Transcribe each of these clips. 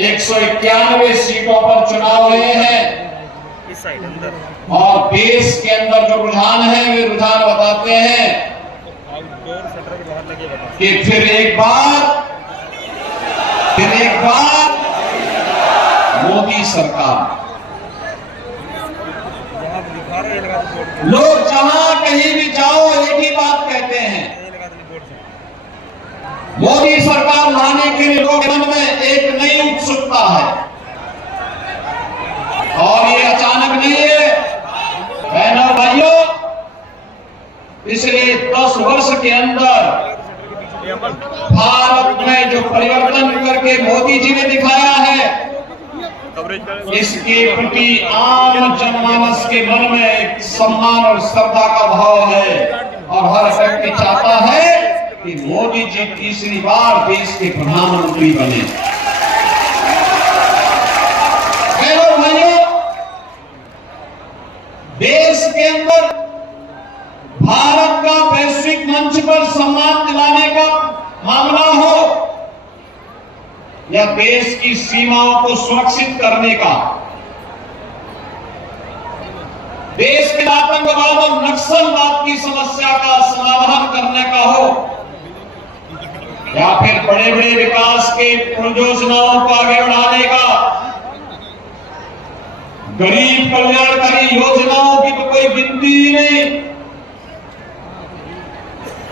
191 सीटों पर चुनाव हुए हैं और देश के अंदर जो रुझान है वे रुझान बताते हैं कि फिर एक बार मोदी सरकार। लोग जहां कहीं भी जाओ एक ही बात कहते हैं, मोदी सरकार लाने के लिए लोगों के मन में एक नई उत्सुकता है और ये अचानक नहीं है बहनों भाइयों। पिछले 10 वर्ष के अंदर भारत में जो परिवर्तन करके मोदी जी ने दिखाया है, इसके प्रति आम जनमानस के मन में एक सम्मान और श्रद्धा का भाव है और हर व्यक्ति चाहता है कि मोदी जी तीसरी बार देश के प्रधानमंत्री बने। भाइयों, देश के अंदर भारत का वैश्विक मंच पर सम्मान दिलाने का मामला हो या देश की सीमाओं को सुरक्षित करने का, देश के आतंकवाद और नक्सलवाद की समस्या का समाधान करने का हो या फिर बड़े बड़े विकास के परियोजनाओं को आगे बढ़ाने का, गरीब कल्याणकारी योजनाओं की तो कोई गिनती ही नहीं।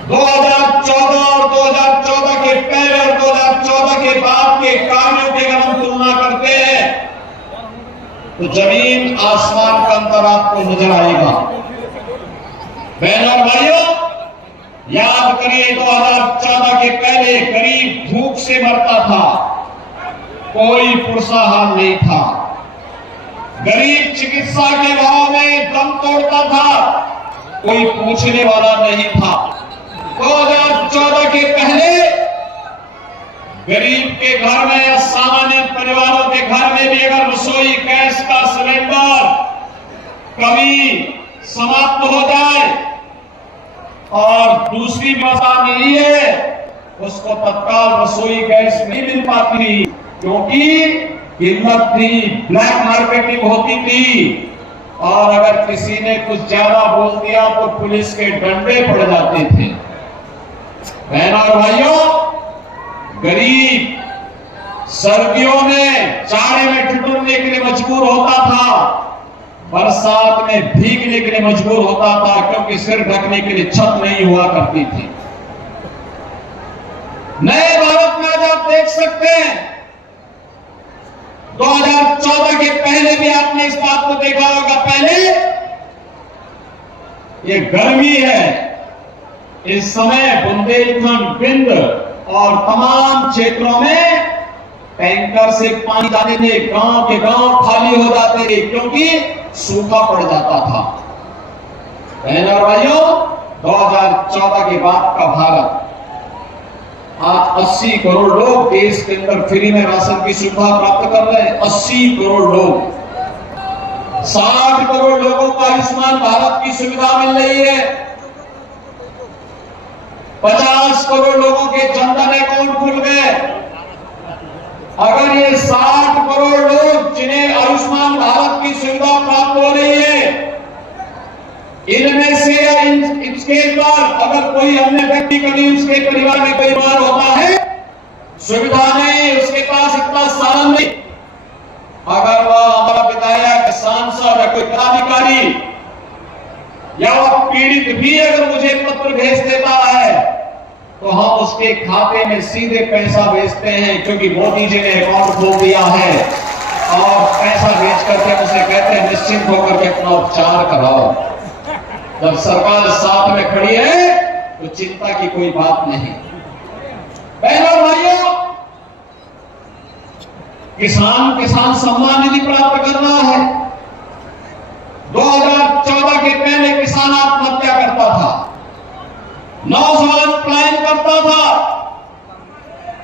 2014 और 2014 के पहले और 2014 के बाद के कार्यों की अगर हम तुलना करते हैं तो जमीन आसमान का अंतर आपको नजर आएगा। बहनों भाइयों, याद करिए 2014 के पहले गरीब भूख से मरता था, कोई पुरसाहार नहीं था। गरीब चिकित्सा के भाव में दम तोड़ता था, कोई पूछने वाला नहीं था। 2014 के पहले गरीब के घर में या सामान्य परिवारों के घर में भी अगर रसोई गैस का सिलेंडर कभी समाप्त हो जाए और दूसरी मसा नहीं है, उसको तत्काल रसोई गैस नहीं मिल पाती थी क्योंकि कीमत थी, ब्लैक मार्केटिंग होती थी और अगर किसी ने कुछ ज्यादा बोल दिया तो पुलिस के डंडे पड़ जाते थे। बहनों और भाइयों, गरीब सर्दियों में जाड़े में ठिठुरने के लिए मजबूर होता था, बरसात में भीगने के लिए मजबूर होता था क्योंकि सिर ढकने के लिए छत नहीं हुआ करती थी। नए भारत में आज आप देख सकते हैं 2014 के पहले भी आपने इस बात को देखा होगा। पहले ये गर्मी है, इस समय बुंदेलखंड और तमाम क्षेत्रों में टैंकर से पानी जाने थे, गांव के गांव खाली हो जाते थे क्योंकि सूखा पड़ जाता था। बहनों और भाइयों, 2014 के बाद का भारत आज 80 करोड़ लोग देश के अंदर फ्री में राशन की सुविधा प्राप्त कर रहे हैं। 80 करोड़ लोग, 60 करोड़ लोगों को आयुष्मान भारत की सुविधा मिल रही है। 50 करोड़ लोगों के जनधन अकाउंट खुल गए। अगर ये 60 करोड़ लोग जिन्हें आयुष्मान भारत की सुविधा प्राप्त हो रही है, इनमें से या इसके बाद अगर कोई अन्य व्यक्ति कभी उसके परिवार में कोई बीमार होता है, सुविधा नहीं, उसके पास इतना साधन नहीं, अगर वह हमारा विधायक, सांसद या कोई पदाधिकारी या वह पीड़ित भी अगर मुझे पत्र भेज देता है तो हम उसके खाते में सीधे पैसा भेजते हैं क्योंकि मोदी जी ने अकाउंट खोल दिया है और पैसा भेज करके उसे कहते हैं निश्चिंत होकर के अपना उपचार कराओ। जब सरकार साथ में खड़ी है तो चिंता की कोई बात नहीं। बहनों भाइयों, किसान सम्मान निधि प्राप्त करना है। 2014 के पहले किसान आत्महत्या करता था, नौजवान पलायन करता था।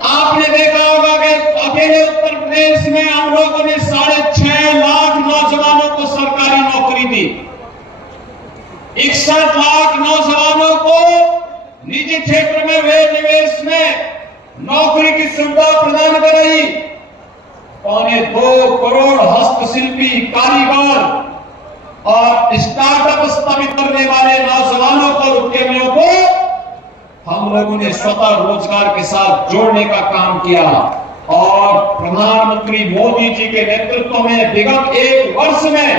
आपने देखा होगा कि अकेले उत्तर प्रदेश में हम लोगों ने 6.5 लाख नौजवानों को सरकारी नौकरी दी, 61 लाख नौजवानों को निजी क्षेत्र में वे निवेश में नौकरी की सुविधा प्रदान कराई। 2.25 करोड़ हस्तशिल्पी, कारीगर और स्टार्टअप स्थापित करने वाले नौजवानों को, उद्यमियों को हम लोगों ने स्वतः रोजगार के साथ जोड़ने का काम किया। और प्रधानमंत्री मोदी जी के नेतृत्व में विगत 1 वर्ष में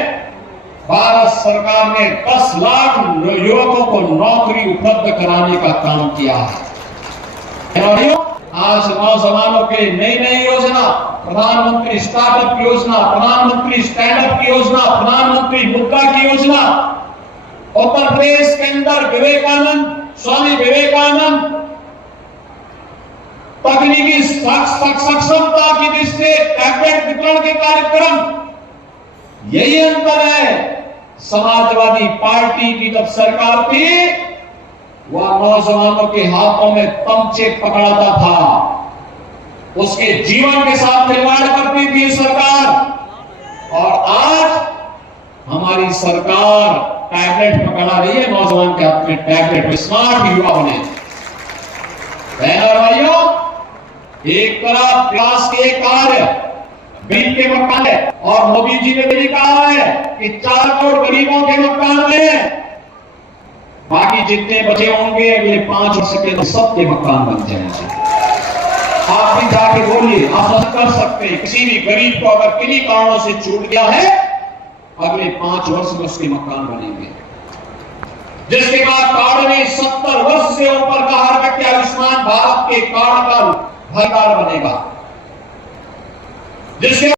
भारत सरकार ने 10 लाख युवकों को नौकरी उपलब्ध कराने का काम किया है। आज नौजवानों के नई योजना, प्रधानमंत्री स्टार्टअप की योजना, प्रधानमंत्री स्टैंड अप की योजना, प्रधानमंत्री मुद्रा की योजना, उत्तर प्रदेश के अंदर स्वामी विवेकानंद तकनीकी सक्षमता की दृष्टि से टैबलेट वितरण के कार्यक्रम, यही अंतर है। समाजवादी पार्टी की जब सरकार थी, वह नौजवानों के हाथों में तमचे पकड़ाता था, उसके जीवन के साथ खिलवाड़ करती थी सरकार। और आज हमारी सरकार टैबलेट पकड़ा रही है, नौजवान के हाथ में टैबलेट, स्मार्ट युवा बने। बहनों और भाइयों, एक तरफ विकास के कार्य, गरीब के मकान है, और मोदी जी ने भी कहा है कि 4 करोड़ गरीबों के मकान में, बाकी जितने बचे होंगे अगले 5 वर्ष के तो सबके मकान बन जाएंगे। आप भी जाके बोलिए, आप कर सकते हैं, किसी भी गरीब को अगर किन्हीं कारणों से छूट गया है, अगले 5 वर्ष में उसके मकान बनेंगे। जिसके बाद कार्ड में 70 वर्ष से ऊपर का हर व्यक्ति आयुष्मान भारत के कार्ड का भागीदार बनेगा। जिसके